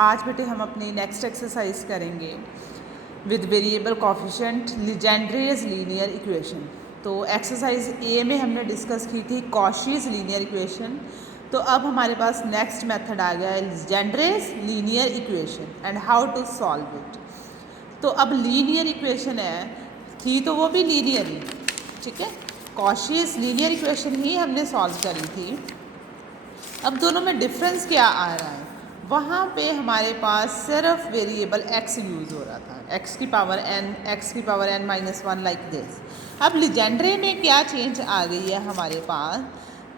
आज बेटे हम अपनी नेक्स्ट एक्सरसाइज करेंगे with variable coefficient Legendre's linear equation. तो एक्सरसाइज ए में हमने डिस्कस की थी कॉशीज लीनियर इक्वेशन। तो अब हमारे पास नेक्स्ट मेथड आ गया है Legendre's linear equation and how to solve it. तो अब लीनियर इक्वेशन है थी तो वो भी लीनियर ही, ठीक है, कॉशीज लीनियर इक्वेशन ही हमने सॉल्व करी थी। अब दोनों में डिफरेंस क्या आ रहा है, वहाँ पे हमारे पास सिर्फ वेरिएबल x यूज़ हो रहा था, x की पावर n -1 लाइक दिस। अब लीजेंड्रे में क्या चेंज आ गई है हमारे पास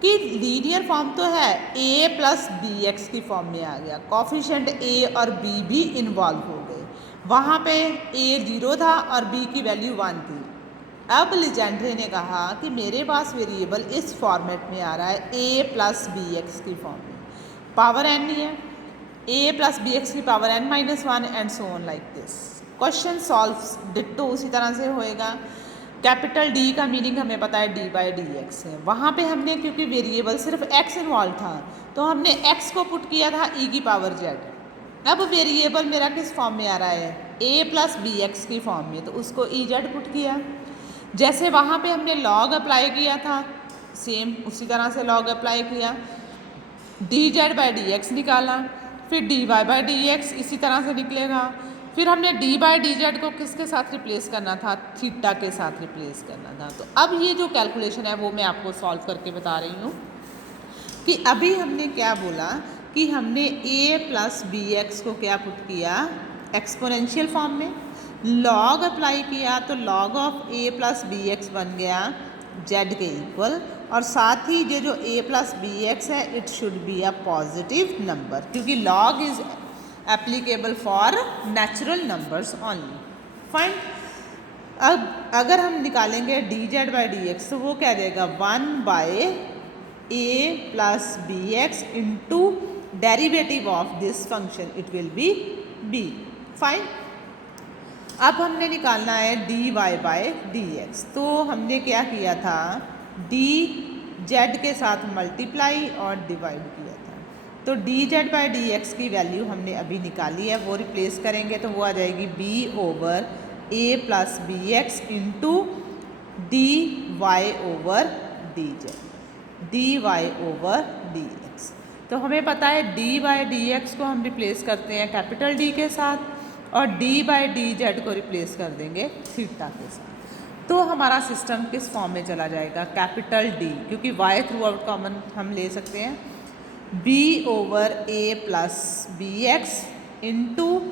कि लीनियर फॉर्म तो है a प्लस बी एक्स की फॉर्म में आ गया, कॉफिशिएंट a और b भी इन्वॉल्व हो गए। वहाँ पे a 0 था और b की वैल्यू 1 थी। अब लीजेंड्रे ने कहा कि मेरे पास वेरिएबल इस फॉर्मेट में आ रहा है a प्लस बी एक्स की फॉर्म में, पावर n ही है, a प्लस बी एक्स की power n-1 and so on like this. Question solve ditto उसी तरह से होएगा। कैपिटल D का मीनिंग हमें पता है d/dx है। वहाँ पे हमने क्योंकि वेरिएबल सिर्फ x इन्वॉल्व था तो हमने x को पुट किया था e की पावर z। अब वेरिएबल मेरा किस फॉर्म में आ रहा है, a प्लस बी एक्स की फॉर्म में, तो उसको e z पुट किया। जैसे वहाँ पे हमने लॉग अप्लाई किया था सेम उसी तरह से लॉग अप्लाई किया, dz/dx निकाला, फिर dy/dx इसी तरह से निकलेगा। फिर हमने d/dz को किसके साथ रिप्लेस करना था, थीटा के साथ रिप्लेस करना था। तो अब ये जो कैलकुलेशन है वो मैं आपको सॉल्व करके बता रही हूँ कि अभी हमने क्या बोला कि हमने a प्लस बी एक्स को क्या पुट किया एक्सपोनेंशियल फॉर्म में, लॉग अप्लाई किया तो log of a plus b x बन गया z के इक्वल, और साथ ही ये जो a प्लस बी एक्स है it should be a positive number क्योंकि log is applicable for natural numbers only. Fine. अब अगर हम निकालेंगे dz/dx तो वो क्या देगा 1/a plus b x into derivative of this function it will be b। Fine. अब हमने निकालना है dy/dx। तो हमने क्या किया था, dz के साथ मल्टीप्लाई और डिवाइड किया था। तो dz/dx की वैल्यू हमने अभी निकाली है, वो रिप्लेस करेंगे तो वो आ जाएगी b/a plus b x into dy/dx। तो हमें पता है d/dx को हम रिप्लेस करते हैं कैपिटल D के साथ और d/dz को रिप्लेस कर देंगे थीटा के साथ। तो हमारा सिस्टम किस फॉर्म में चला जाएगा, कैपिटल D, क्योंकि y थ्रू आउट कॉमन हम ले सकते हैं, b/a plus b x into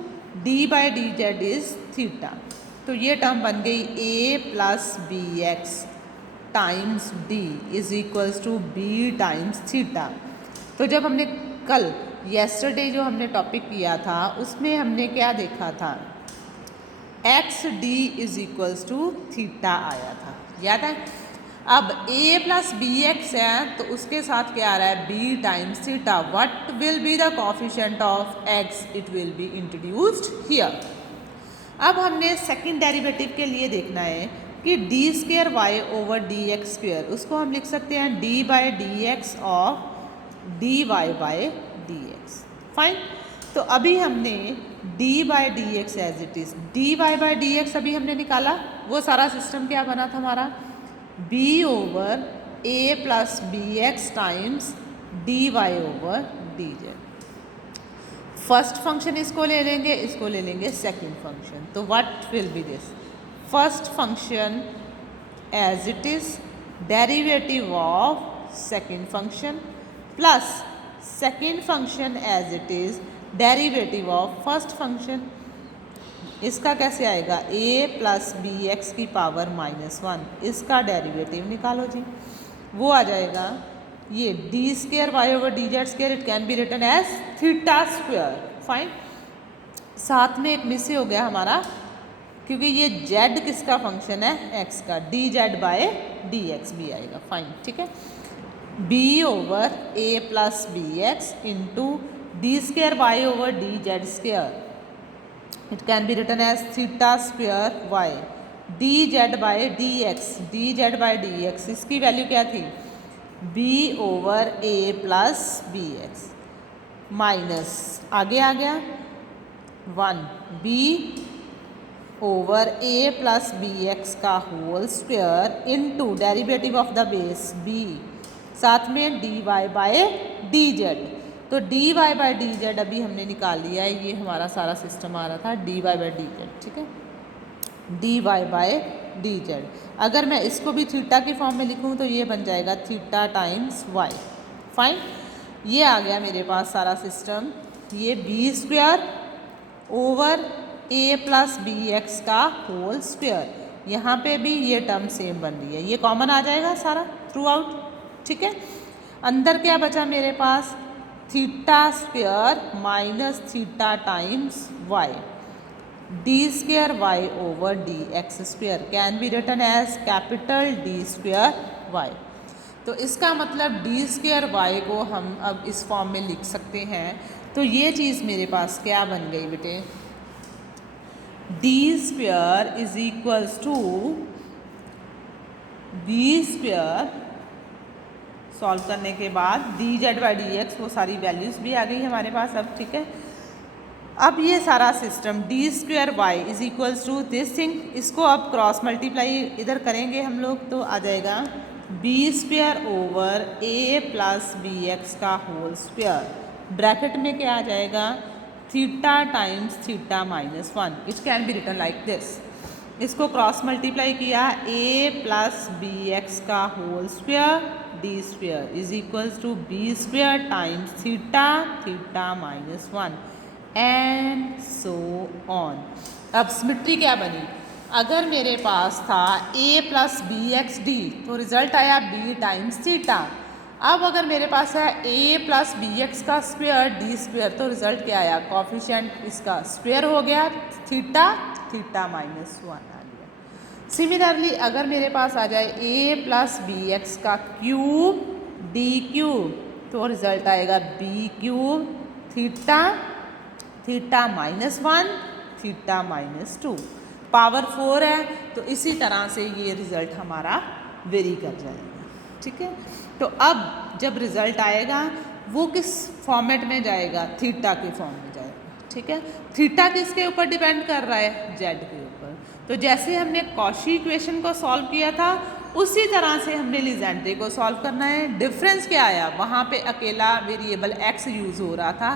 d/dz is theta. तो ये टर्म बन गई a plus b x times d is equals to b times theta. तो जब हमने कल येस्टरडे जो हमने टॉपिक किया था उसमें हमने क्या देखा था, x d is equals to theta आया था, याद है। अब a प्लस बी एक्स है तो उसके साथ क्या आ रहा है b times theta. What will be the coefficient of x, it will be introduced here. अब हमने सेकंड डेरिवेटिव के लिए देखना है कि d²y/dx², उसको हम लिख सकते हैं d/dx ऑफ dy/dx। फाइन। तो अभी हमने d/dx as it is, dy/dx अभी हमने निकाला, वो सारा सिस्टम क्या बना था हमारा b/a plus b x times dy/dz। First function इसको ले लेंगे, इसको ले लेंगे सेकंड फंक्शन। तो what will be this, first function as it is derivative of second function plus second function as it is derivative of first function. इसका कैसे आएगा, a प्लस बी एक्स की पावर -1, इसका डेरिवेटिव निकालो जी, वो आ जाएगा ये d²y/dz², it can be written as θ²। Fine. साथ में एक मिस हो गया हमारा क्योंकि ये z किसका फंक्शन है, x का, dz/dx भी आएगा। फाइन, ठीक है। b/a plus b x into d²y/dz², it can be written as θ²y, dz/dx इसकी वैल्यू क्या थी, b/a plus b x minus आगे आ गया 1 b over a plus b x का whole square into derivative of the base b, साथ में d y by d z. तो d y by d z अभी हमने निकाल लिया है, ये हमारा सारा सिस्टम आ रहा था d y by d z, ठीक है, d y by d z. अगर मैं इसको भी थीटा की फॉर्म में लिखूं तो ये बन जाएगा थीटा टाइम्स वाई। फाइन, ये आ गया मेरे पास सारा सिस्टम। ये B square over a plus b x का होल स्क्वायर, यहाँ पे भी ये टर्म सेम बन रही है, ये कॉमन आ जाएगा सारा थ्रू आउट, ठीक है। अंदर क्या बचा मेरे पास, theta square minus theta times y, d square y over d x square can be written as capital D square y. तो इसका मतलब डी स्क्वायर वाई को हम अब इस फॉर्म में लिख सकते हैं। तो ये चीज़ मेरे पास क्या बन गई बेटे, d square is equals to d square, solve करने के बाद d z by d x, वो सारी वैल्यूज़ भी आ गई हमारे पास अब, ठीक है। अब ये सारा system d square y is equals to this thing, इसको अब क्रॉस मल्टीप्लाई इधर करेंगे हम लोग तो आ जाएगा b square over a plus b x का होल स्क्वायर, ब्रैकेट में क्या आ जाएगा, theta times theta minus 1, it can be written like this. इसको क्रॉस मल्टीप्लाई किया, ए प्लस बी एक्स का whole square d square is equals to b square times theta theta minus 1 and so on. अब symmetry क्या बनी, अगर मेरे पास था a plus b x d तो रिजल्ट आया b टाइम्स थीटा। अब अगर मेरे पास है a प्लस बी एक्स का स्क्वायर डी स्क्वायर तो रिजल्ट क्या आया, कॉफिशिएंट इसका स्क्वायर हो गया, थीटा थीटा माइनस 1 आ गया। सिमिलरली अगर मेरे पास आ जाए a प्लस बी एक्स का क्यूब डी क्यूब तो रिजल्ट आएगा b cube theta theta minus 1 theta minus 2, power 4 है तो इसी तरह से ये रिज़ल्ट हमारा वेरी कर जाएगा, ठीक है। तो अब जब रिज़ल्ट आएगा वो किस फॉर्मेट में जाएगा, थीटा के फॉर्म में जाएगा, ठीक है। थीटा किसके ऊपर डिपेंड कर रहा है, जेड के ऊपर। तो जैसे हमने कॉशी इक्वेशन को सॉल्व किया था उसी तरह से हमने लीजेंड्रे को सॉल्व करना है। डिफरेंस क्या आया, वहाँ पे अकेला वेरिएबल x यूज़ हो रहा था,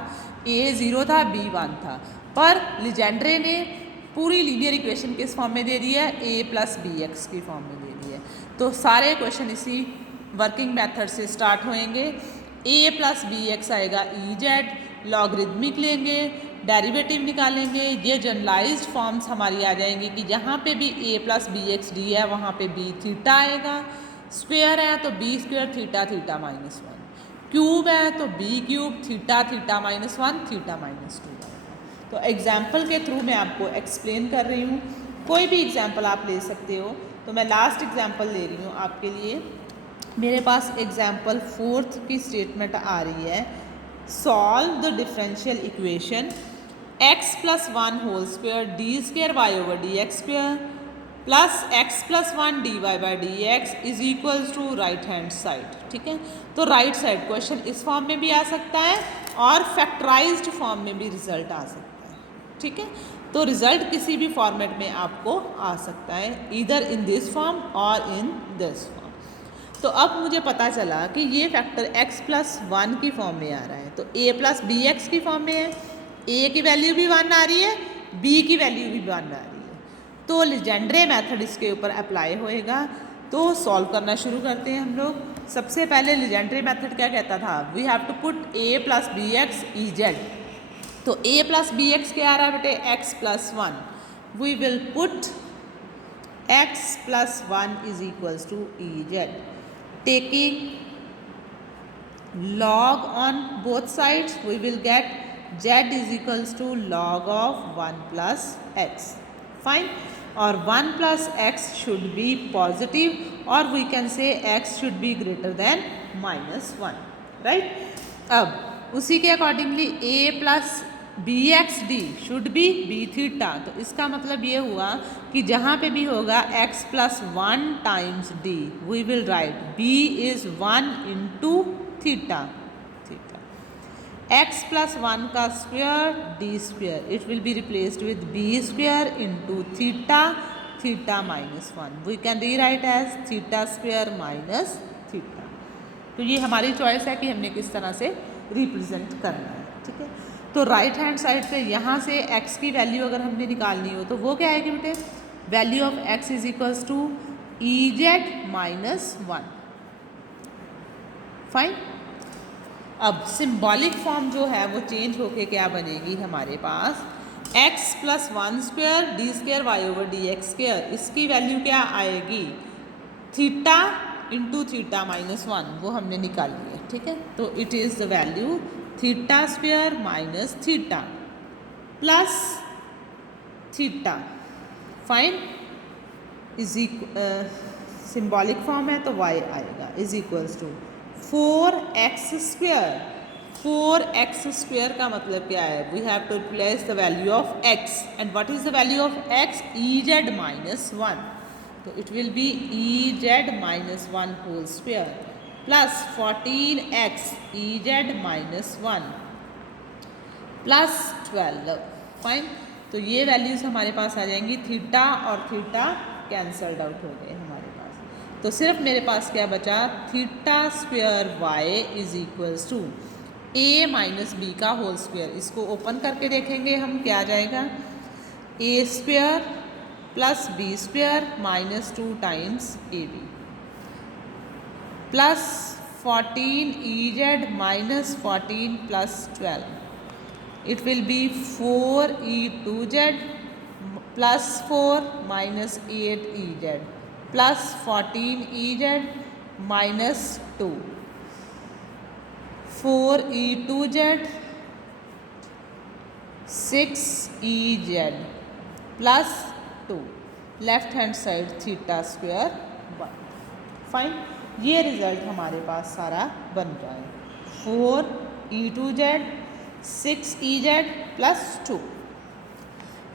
a 0 था b 1 था, पर लीजेंड्रे ने पूरी लीनियर इक्वेशन किस फॉर्म में दे दी है, a प्लस बी एक्स की फॉर्म में दे दी है। तो सारे क्वेश्चन इसी वर्किंग मेथड से स्टार्ट होएंगे। a प्लस बी एक्स आएगा ई जेड, लॉगरिदमिक लेंगे, डेरिवेटिव निकालेंगे, ये जनरलाइज्ड फॉर्म्स हमारी आ जाएंगी कि जहाँ पे भी a plus b x d है वहाँ पे b थीटा आएगा, स्क्वायर है तो b square theta theta minus 1, cube है तो b cube theta theta minus 1 theta minus 2 आएगा। तो एग्जाम्पल के थ्रू मैं आपको एक्सप्लेन कर रही हूँ, कोई भी एग्जाम्पल आप ले सकते हो। तो मैं लास्ट एग्जाम्पल ले रही हूँ आपके लिए। मेरे पास एग्जाम्पल 4th की स्टेटमेंट आ रही है, solve the differential equation x plus 1 whole square d square y over d x square plus x plus 1 d y by d x is equals to right hand side, ठीक है। तो right side question इस form में भी आ सकता है और factorised form में भी रिजल्ट आ सकता है, ठीक है। तो रिजल्ट किसी भी फॉर्मेट में आपको आ सकता है, ईदर इन दिस फॉर्म और इन दिस फॉर्म। तो अब मुझे पता चला कि ये फैक्टर x प्लस 1 की फॉर्म में आ रहा है, तो a प्लस बी एक्स की फॉर्म में है, a की वैल्यू भी 1 आ रही है, b की वैल्यू भी 1 आ रही है। तो लीजेंड्रे मेथड इसके ऊपर अप्लाई होएगा। तो सॉल्व करना शुरू करते हैं हम लोग। सबसे पहले लीजेंड्रे मेथड क्या कहता था, we have to put a plus b x e z. तो a प्लस बी एक्स क्या आ रहा है बेटे, x plus 1, we will put x plus 1 is equals to e z, taking log on both sides we will get z is equals to log of 1 plus x, fine। और 1 plus x should be positive or we can say x should be greater than -1, right। अब उसी के accordingly a plus b x d should be b theta. तो इसका मतलब ये हुआ कि जहाँ पे भी होगा x plus 1 times d we will write b is 1 into theta theta. x plus 1 का square d square, it will be replaced with b square into theta, theta minus 1, we can rewrite as theta square minus theta. तो ये हमारी choice है कि हमने किस तरह से रिप्रेजेंट करना है, ठीक है। तो राइट हैंड साइड पे यहाँ से x की वैल्यू अगर हमने निकालनी हो तो वो क्या आएगी बेटे, value of x is equals to e z minus 1, fine. अब सिंबॉलिक फॉर्म जो है वो चेंज होके क्या बनेगी हमारे पास, x plus 1 square d square y over d x square, इसकी वैल्यू क्या आएगी, थीटा इंटू थीटा माइनस 1, वो हमने निकाल लिया, ठीक है। तो it is the value theta square minus theta plus theta, fine, is symbolic form है तो y आएगा, is equals to 4x square, 4x square का मतलब क्या है, we have to replace the value of x, and what is the value of x, e z minus 1, तो it will be e z minus 1 whole square plus 14x e z minus 1 plus 12, fine. तो ये values हमारे पास आ जाएंगी, theta और theta cancelled out हो गए हमारे पास, तो सिर्फ मेरे पास क्या बचा, theta square y is equals to a minus b का होल स्क्वायर, इसको ओपन करके देखेंगे हम क्या आ जाएगा, a square plus b square minus 2 times a b plus 14 e z minus 14 plus 12, it will be 4e2z plus 4 minus 8ez plus 14ez minus 2, 4e2z 6ez plus 2, left hand side theta square 1, fine. ये result हमारे पास सारा बन रहा है, 4e2z 6ez plus 2।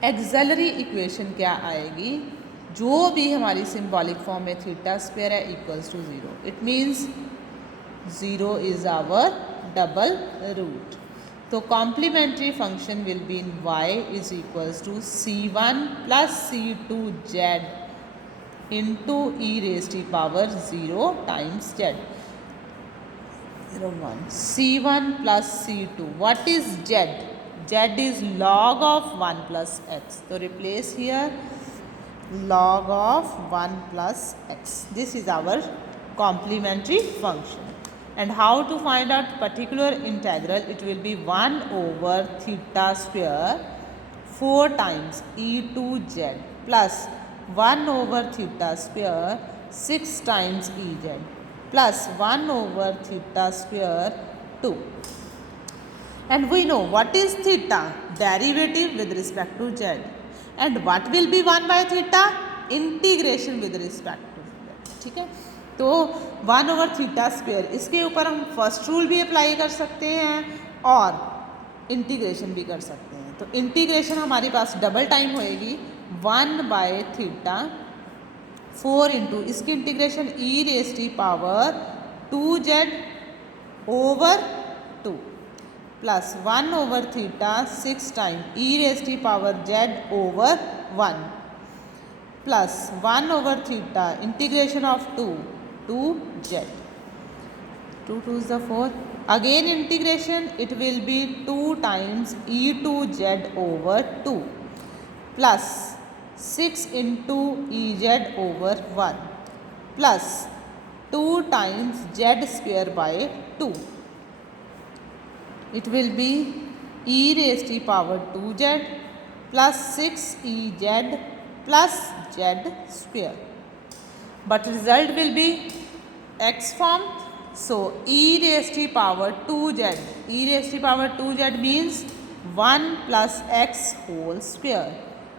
Auxiliary equation क्या आएगी, जो भी हमारी सिंबॉलिक फॉर्म में थीटा स्क्वायर है equals to 0, it means 0 is our double root. तो complementary function will be in y is equals to c1 plus c2z into e raise to power 0 times z, 1 c1 plus c2, what is z, z is log of 1 plus x, so replace here log of 1 plus x, this is our complementary function. And how to find out particular integral, it will be 1 over theta square 4 times e2z plus 1 over theta square 6 times ez plus 1 over theta square 2. And we know what is theta, derivative with respect to z, and what will be 1 by theta, integration with respect to z, ठीक है। तो 1 over theta square, इसके ऊपर हम first rule भी apply कर सकते हैं और इंटीग्रेशन भी कर सकते हैं। तो इंटीग्रेशन हमारे पास डबल टाइम होएगी, 1 बाय थीटा 4 इंटू इसकी integration e raise to power 2z over 2 plus 1 over theta 6 time e raise to power z over 1 plus 1 over theta integration of 2 z, 2 2 is the 4, again integration, it will be 2 times e2z over 2 plus 6 into ez over 1 plus 2 times z square by 2, it will be e raised to power 2z plus 6 ez plus z square, but result will be x form. So e raised to power 2z, e raised to power 2z means 1 plus x whole square,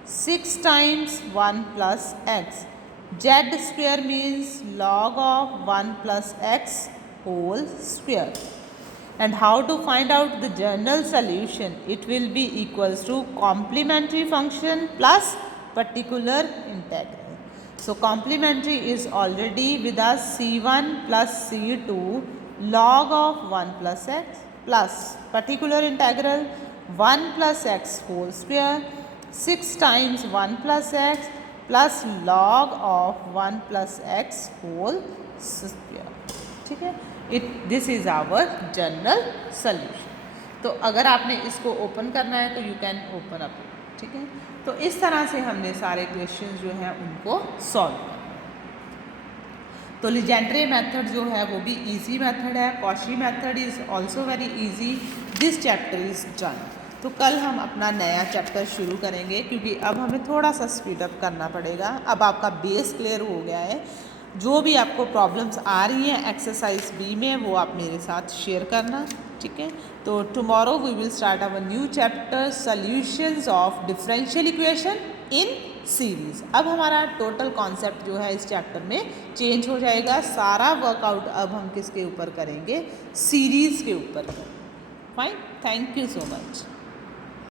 6 times 1 plus x, z square means log of 1 plus x whole square. And how to find out the general solution, it will be equals to complementary function plus particular integral. So complementary is already with us, c1 plus c2 log of 1 plus x plus particular integral 1 plus x whole square 6 times 1 plus x plus log of 1 plus x whole square. ठीक है, this is our general solution. तो अगर आपने इसको open करना है तो you can open up. ठीक है, तो इस तरह से हमने सारे क्वेश्चंस जो हैं उनको सॉल्व किया। तो लीजेंड्रे मेथड जो है वो भी इजी मेथड है, Cauchy method is also very easy. This chapter is done. तो कल हम अपना नया चैप्टर शुरू करेंगे, क्योंकि अब हमें थोड़ा सा स्पीड अप करना पड़ेगा। अब आपका बेस क्लियर हो गया है। जो भी आपको प्रॉब्लम्स आ रही हैं एक्सरसाइज बी में, वो आप मेरे साथ शेयर करना। ठीक है, तो tomorrow we will start our new chapter solutions of differential equation in series. अब हमारा टोटल कॉन्सेप्ट जो है इस चैप्टर में चेंज हो जाएगा। सारा वर्कआउट अब हम किसके ऊपर करेंगे? सीरीज़ के ऊपर। Fine, thank you so much.